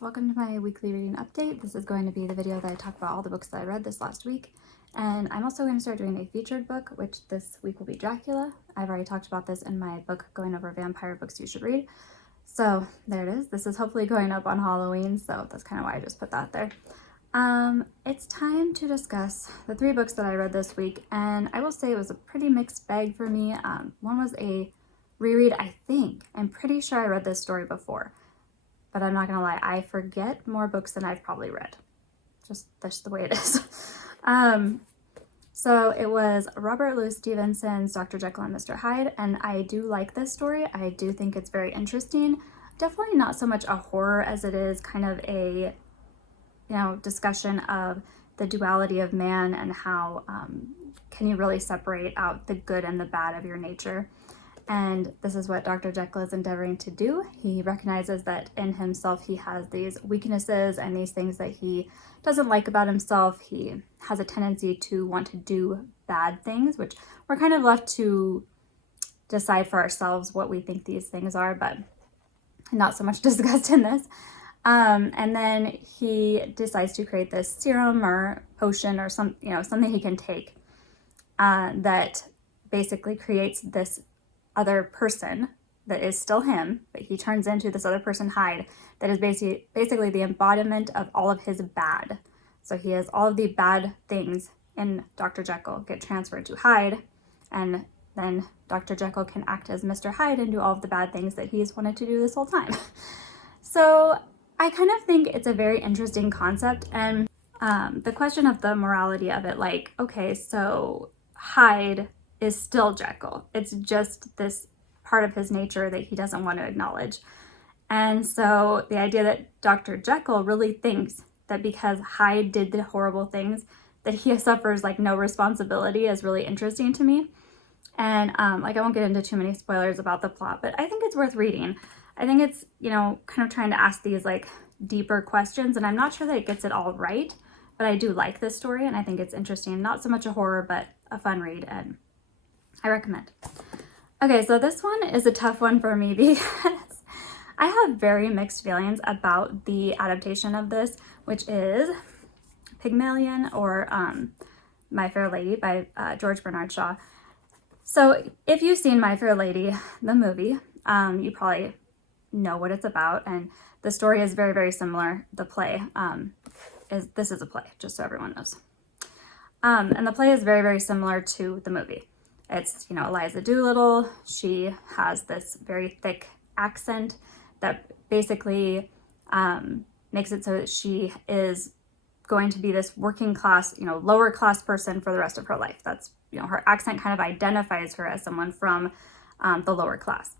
welcome to my weekly reading update. This is going to be the video that I talk about all the books that I read this last week. And I'm also going to start doing a featured book, which this week will be Dracula. I've already talked about this in my book going over vampire books you should read. So there it is. This is hopefully going up on Halloween, so that's kind of why I just put that there. It's time to discuss the 3 books that I read this week, and I will say it was a pretty mixed bag for me. One was a reread, I think. I'm pretty sure I read this story before. But I'm not gonna lie, I forget more books than I've probably read. That's the way it is. So it was Robert Louis Stevenson's Dr. Jekyll and Mr. Hyde, and I do like this story. I do think it's very interesting. Definitely not so much a horror as it is kind of a, discussion of the duality of man and how can you really separate out the good and the bad of your nature. And this is what Dr. Jekyll is endeavoring to do. He recognizes that in himself he has these weaknesses and these things that he doesn't like about himself. He has a tendency to want to do bad things, which we're kind of left to decide for ourselves what we think these things are, but not so much discussed in this. And then he decides to create this serum or potion or something he can take that basically creates this other person that is still him, but he turns into this other person, Hyde, that is basically the embodiment of all of his bad. So he has all of the bad things in Dr. Jekyll get transferred to Hyde, and then Dr. Jekyll can act as Mr. Hyde and do all of the bad things that he's wanted to do this whole time. So I kind of think it's a very interesting concept, and the question of the morality of it, like, okay, so Hyde is still Jekyll. It's just this part of his nature that he doesn't want to acknowledge. And so the idea that Dr. Jekyll really thinks that because Hyde did the horrible things, that he suffers like no responsibility is really interesting to me. And I won't get into too many spoilers about the plot, but I think it's worth reading. I think it's, kind of trying to ask these like deeper questions, and I'm not sure that it gets it all right, but I do like this story and I think it's interesting. Not so much a horror, but a fun read, and I recommend. Okay, so this one is a tough one for me because I have very mixed feelings about the adaptation of this, which is Pygmalion or My Fair Lady by George Bernard Shaw. So if you've seen My Fair Lady, the movie, you probably know what it's about, and the story is very, very similar. The play this is a play, just so everyone knows. And the play is very, very similar to the movie. It's, Eliza Doolittle. She has this very thick accent that basically makes it so that she is going to be this working class, lower class person for the rest of her life. That's, her accent kind of identifies her as someone from the lower class.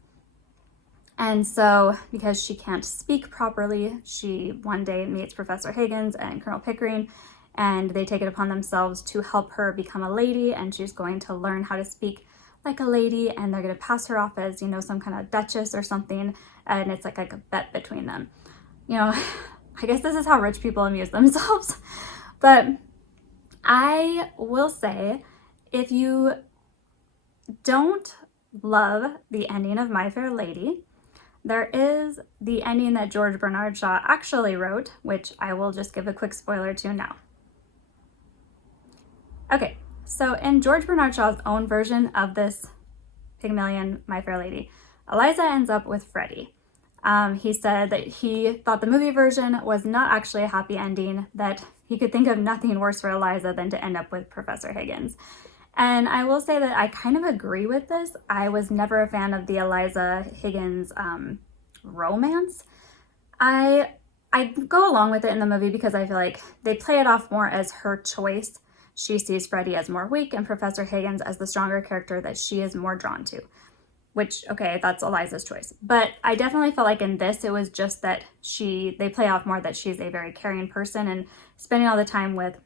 And so because she can't speak properly, she one day meets Professor Higgins and Colonel Pickering, and they take it upon themselves to help her become a lady, and she's going to learn how to speak like a lady, and they're going to pass her off as, some kind of duchess or something, and it's like a bet between them. I guess this is how rich people amuse themselves. But I will say, if you don't love the ending of My Fair Lady, there is the ending that George Bernard Shaw actually wrote, which I will just give a quick spoiler to now. Okay, so in George Bernard Shaw's own version of this Pygmalion, My Fair Lady, Eliza ends up with Freddie. He said that he thought the movie version was not actually a happy ending, that he could think of nothing worse for Eliza than to end up with Professor Higgins. And I will say that I kind of agree with this. I was never a fan of the Eliza Higgins romance. I go along with it in the movie because I feel like they play it off more as her choice. She sees Freddie as more weak and Professor Higgins as the stronger character that she is more drawn to. Which, okay, that's Eliza's choice. But I definitely felt like in this, it was just that they play off more that she's a very caring person, and spending all the time with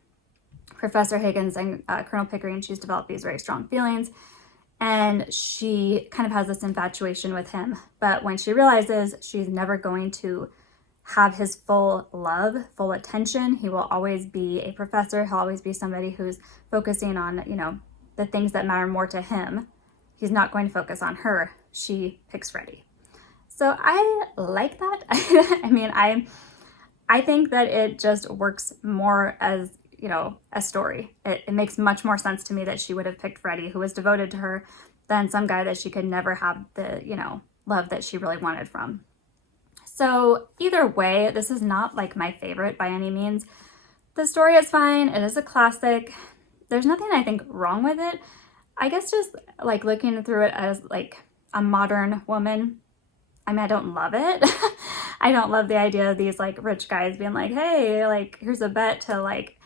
Professor Higgins and Colonel Pickering, she's developed these very strong feelings, and she kind of has this infatuation with him. But when she realizes she's never going to have his full love, full attention, he will always be a professor, he'll always be somebody who's focusing on, the things that matter more to him. He's not going to focus on her. She picks Freddie. So I like that. I mean, I think that it just works more as, you know, a story. It makes much more sense to me that she would have picked Freddie, who was devoted to her, than some guy that she could never have the, you know, love that she really wanted from. So either way, this is not like my favorite by any means. The story is fine. It is a classic. There's nothing I think wrong with it. I guess just like looking through it as like a modern woman, I mean, I don't love it. I don't love the idea of these like rich guys being like, hey, like here's a bet to like,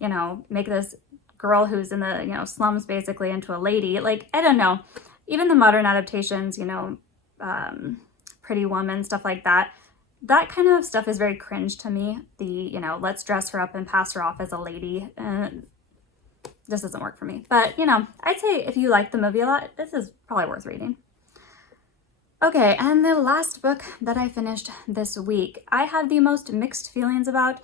you know, make this girl who's in the, you know, slums basically into a lady. Like, I don't know. Even the modern adaptations, you know, Pretty Woman, stuff like that. That kind of stuff is very cringe to me. The, you know, let's dress her up and pass her off as a lady. This doesn't work for me. But, you know, I'd say if you like the movie a lot, this is probably worth reading. Okay, and the last book that I finished this week, I have the most mixed feelings about,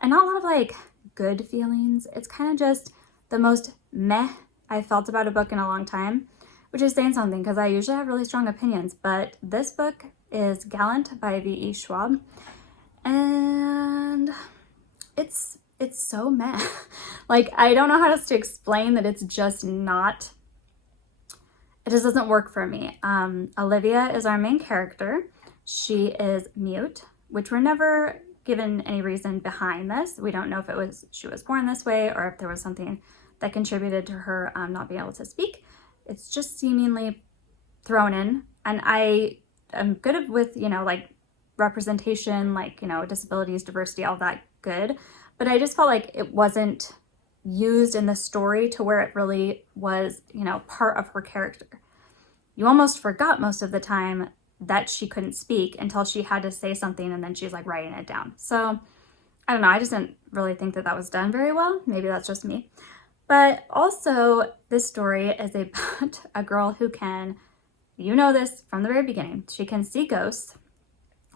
and not a lot of like good feelings. It's kind of just the most meh I felt about a book in a long time, which is saying something because I usually have really strong opinions, but this book is Gallant by V.E. Schwab, and it's so meh. Like, I don't know how else to explain that. It's just not, it just doesn't work for me. Olivia is our main character. She is mute, which we're never given any reason behind this. We don't know if it was she was born this way or if there was something that contributed to her not being able to speak. It's just seemingly thrown in. And I am good with, you know, like representation, like, you know, disabilities, diversity, all that good. But I just felt like it wasn't used in the story to where it really was, you know, part of her character. You almost forgot most of the time that she couldn't speak until she had to say something and then she's like writing it down. So I don't know, I just didn't really think that that was done very well. Maybe that's just me. But also this story is about a girl who can, you know this from the very beginning, she can see ghosts,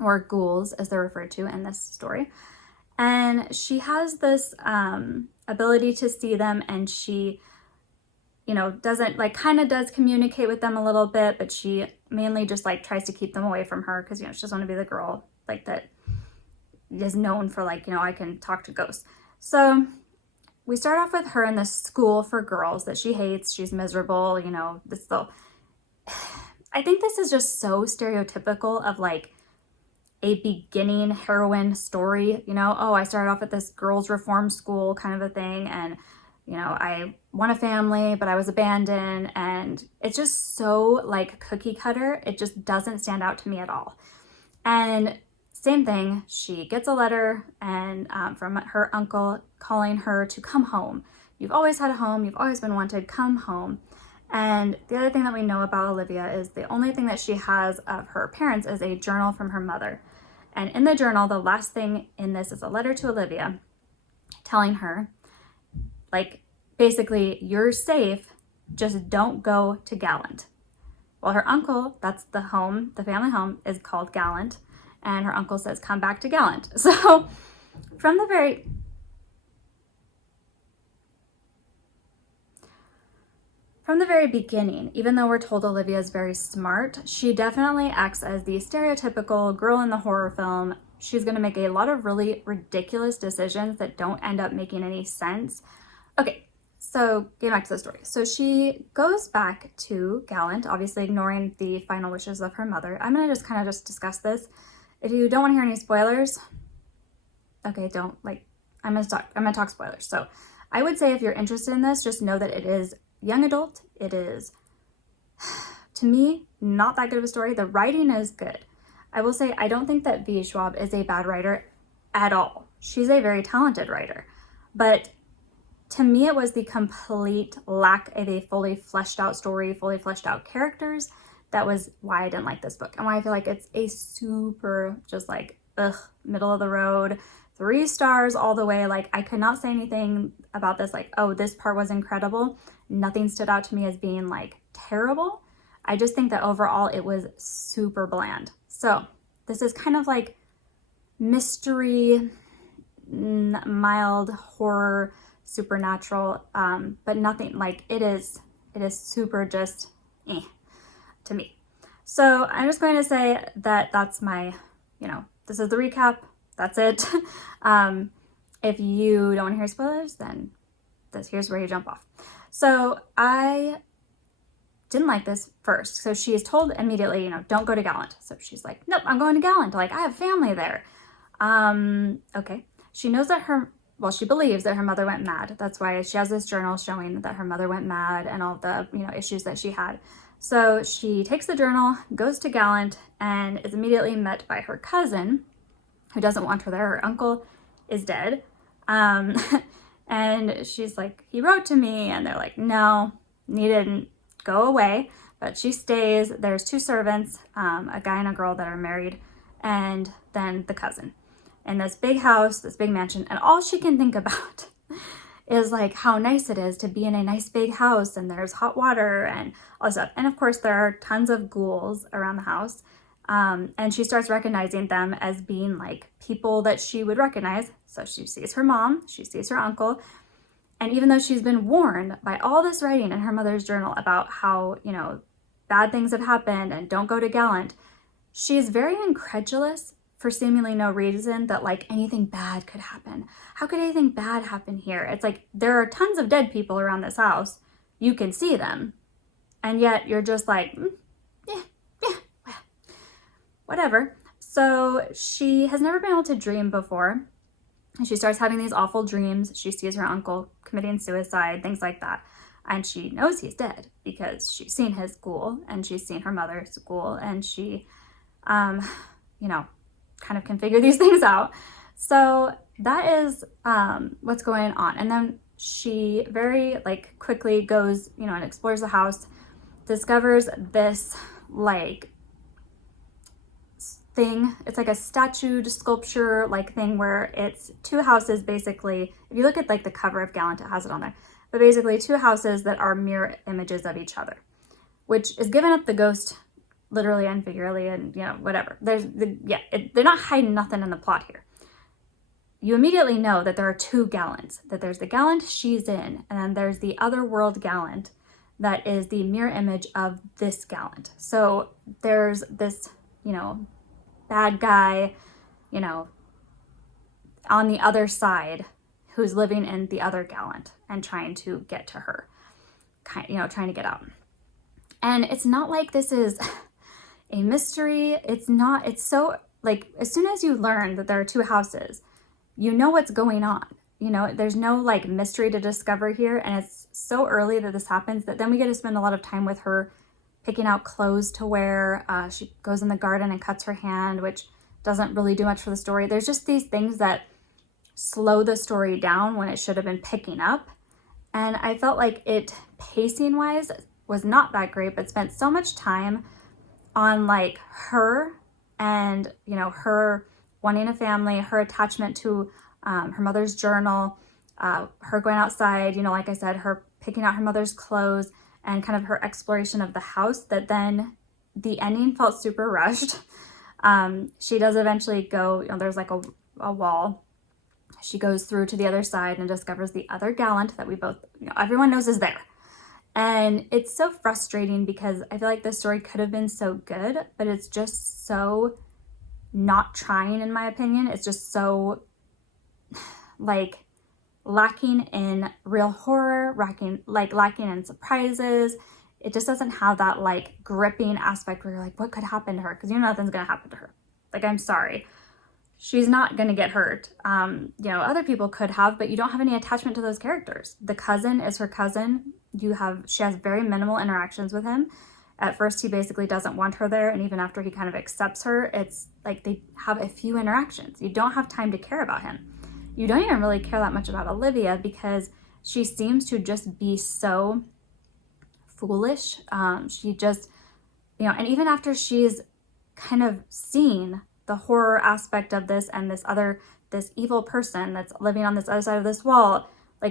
or ghouls as they're referred to in this story. And she has this ability to see them, and she, you know, doesn't like, kind of does communicate with them a little bit, but she mainly just like tries to keep them away from her because, you know, she doesn't want to be the girl like that is known for like, you know, I can talk to ghosts. So we start off with her in this school for girls that she hates. She's miserable, you know, this though. I think this is just so stereotypical of like a beginning heroine story, you know, oh, I started off at this girls' reform school kind of a thing, and, you know, I want a family, but I was abandoned, and it's just so like cookie cutter. It just doesn't stand out to me at all. And same thing, she gets a letter and from her uncle calling her to come home. You've always had a home, you've always been wanted, come home. And the other thing that we know about Olivia is the only thing that she has of her parents is a journal from her mother. And in the journal, the last thing in this is a letter to Olivia telling her, like, basically, you're safe, just don't go to Gallant. Well, her uncle, that's the home, the family home, is called Gallant, and her uncle says, come back to Gallant. So from the very beginning, even though we're told Olivia is very smart, she definitely acts as the stereotypical girl in the horror film. She's going to make a lot of really ridiculous decisions that don't end up making any sense. Okay, so getting back to the story. So she goes back to Gallant, obviously ignoring the final wishes of her mother. I'm going to just kind of just discuss this. If you don't want to hear any spoilers, okay, don't, like, I'm going to talk spoilers. So I would say if you're interested in this, just know that it is young adult. It is, to me, not that good of a story. The writing is good. I will say I don't think that V. Schwab is a bad writer at all. She's a very talented writer. But to me, it was the complete lack of a fully fleshed out story, fully fleshed out characters. That was why I didn't like this book and why I feel like it's a super just like, middle of the road, 3 stars all the way. Like, I could not say anything about this like, oh, this part was incredible. Nothing stood out to me as being like terrible. I just think that overall it was super bland. So this is kind of like mystery, mild horror, supernatural, but nothing like it is super just to me. So I'm just going to say that that's my, you know, this is the recap. That's it. If you don't want to hear spoilers, then here's where you jump off. So I didn't like this first. So she is told immediately, don't go to Gallant. So she's like, nope, I'm going to Gallant. Like, I have family there. Okay. She knows that she believes that her mother went mad. That's why she has this journal showing that her mother went mad and all the, issues that she had. So she takes the journal, goes to Gallant, and is immediately met by her cousin, who doesn't want her there. Her uncle is dead. And she's like, he wrote to me, and they're like, no, he didn't. Go away. But she stays. There's 2 servants, a guy and a girl that are married, and then the cousin in this big house, this big mansion. And all she can think about is like how nice it is to be in a nice big house, and there's hot water and all this stuff. And of course there are tons of ghouls around the house. And she starts recognizing them as being like people that she would recognize. So she sees her mom, she sees her uncle. And even though she's been warned by all this writing in her mother's journal about how, bad things have happened and don't go to Gallant, she is very incredulous for seemingly no reason that like anything bad could happen. How could anything bad happen here? It's like there are tons of dead people around this house. You can see them. And yet you're just like, yeah, whatever. So she has never been able to dream before. And she starts having these awful dreams. She sees her uncle committing suicide, things like that. And she knows he's dead because she's seen his ghoul and she's seen her mother's ghoul, and she, kind of can figure these things out. So that is what's going on. And then she very quickly goes, and explores the house, discovers this thing. It's like a statued sculpture thing where it's 2 houses basically. If you look at the cover of Gallant, it has it on there. But basically 2 houses that are mirror images of each other, which is giving up the ghost literally and figuratively, and whatever. They're not hiding nothing in the plot here. You immediately know that there are 2 Gallants, that there's the Gallant she's in, and then there's the other world Gallant that is the mirror image of this Gallant. So there's this, bad guy, on the other side who's living in the other Gallant and trying to get to her, trying to get out. And it's not like this is a mystery. It's so as soon as you learn that there are 2 houses, what's going on. There's no mystery to discover here. And it's so early that this happens that then we get to spend a lot of time with her picking out clothes to wear. She goes in the garden and cuts her hand, which doesn't really do much for the story. There's just these things that slow the story down when it should have been picking up. And I felt like it, pacing wise, was not that great, but spent so much time on her and, her wanting a family, her attachment to her mother's journal, her going outside, like I said, her picking out her mother's clothes, and kind of her exploration of the house, that then the ending felt super rushed. She does eventually go, there's a wall. She goes through to the other side and discovers the other Gallant that we both, everyone knows is there. And it's so frustrating because I feel like this story could have been so good, but it's just so not trying, in my opinion. It's just so lacking in real horror, lacking in surprises. It just doesn't have that gripping aspect where you're like, what could happen to her? Because nothing's gonna happen to her. I'm sorry. She's not gonna get hurt. Other people could have, but you don't have any attachment to those characters. The cousin is her cousin. She has very minimal interactions with him. At first, he basically doesn't want her there, and even after he kind of accepts her, it's they have a few interactions. You don't have time to care about him. You don't even really care that much about Olivia because she seems to just be so foolish. She just, and even after she's kind of seen the horror aspect of this and this evil person that's living on this other side of this wall,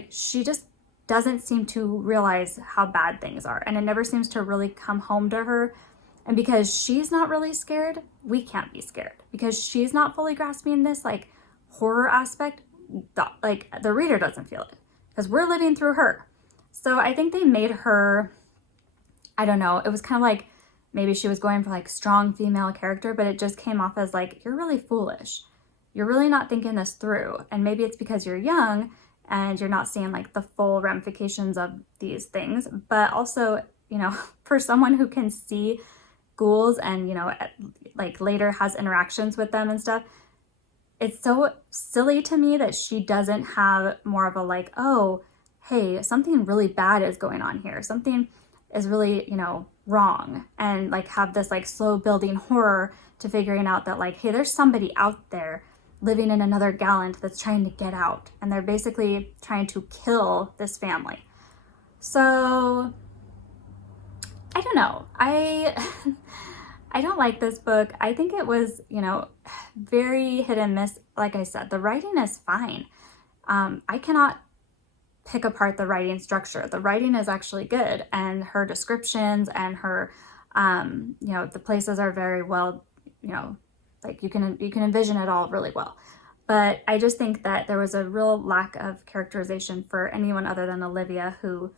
she just doesn't seem to realize how bad things are. And it never seems to really come home to her. And because she's not really scared, we can't be scared. Because she's not fully grasping this horror aspect, the reader doesn't feel it. Because we're living through her. So I think they made her, I don't know, it was kind of maybe she was going for strong female character, but it just came off as you're really foolish. you're really not thinking this through. And maybe it's because you're young and you're not seeing like the full ramifications of these things, but also, you know, for someone who can see ghouls and, you know, like later has interactions with them and stuff, it's so silly to me that she doesn't have more of a like, oh, hey, something really bad is going on here. Something is really, you know, wrong. And like have this like slow building horror to figuring out that like, hey, there's somebody out there living in another Gallant that's trying to get out. And they're basically trying to kill this family. So I don't know. I don't like this book. I think it was, you know, very hit and miss. Like I said, the writing is fine. I cannot pick apart the writing structure. The writing is actually good, and her descriptions and her, you know, the places are very well, you know, like you can envision it all really well. But I just think that there was a real lack of characterization for anyone other than Olivia, who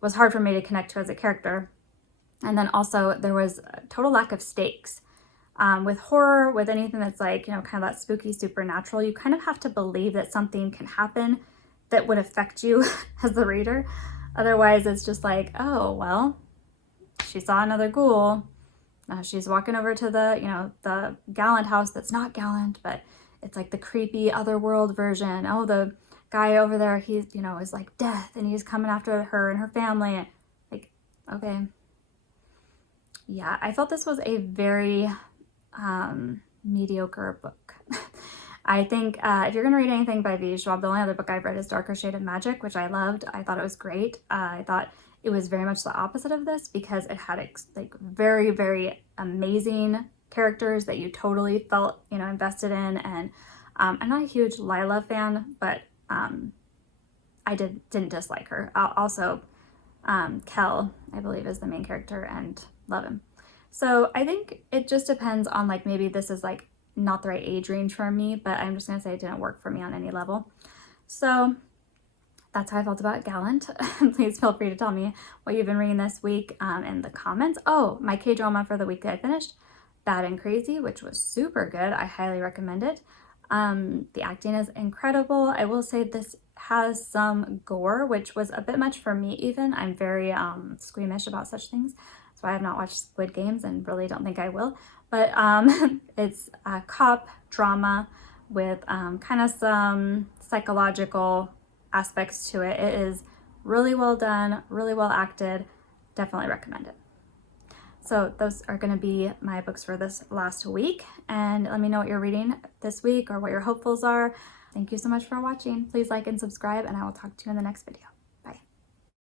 was hard for me to connect to as a character. And then also there was a total lack of stakes. With horror, with anything that's like, you know, kind of that spooky supernatural, you kind of have to believe that something can happen that would affect you as the reader. Otherwise, it's just like, oh, well, she saw another ghoul. She's walking over to the, you know, the Gallant house that's not Gallant, but it's like the creepy otherworld version. Oh, the guy over there, he's, you know, is like death and he's coming after her and her family. Like, okay. Yeah, I felt this was a very mediocre book. I think if you're going to read anything by V. Schwab, the only other book I've read is Darker Shade of Magic, which I loved. I thought it was great. I thought it was very much the opposite of this because it had like very, very amazing characters that you totally felt, you know, invested in. And I'm not a huge Lila fan, but I didn't dislike her. Also, Kel, I believe, is the main character, and love him. So I think it just depends on like, maybe this is like not the right age range for me, but I'm just gonna say it didn't work for me on any level. So that's how I felt about Gallant. Please feel free to tell me what you've been reading this week in the comments. Oh, my K-drama for the week that I finished, Bad and Crazy, which was super good. I highly recommend it. The acting is incredible. I will say this has some gore, which was a bit much for me even. I'm very squeamish about such things. So I have not watched Squid Games and really don't think I will. But it's a cop drama with kind of some psychological aspects to it. It is really well done, really well acted. Definitely recommend it. So those are going to be my books for this last week. And let me know what you're reading this week or what your hopefuls are. Thank you so much for watching. Please like and subscribe, and I will talk to you in the next video.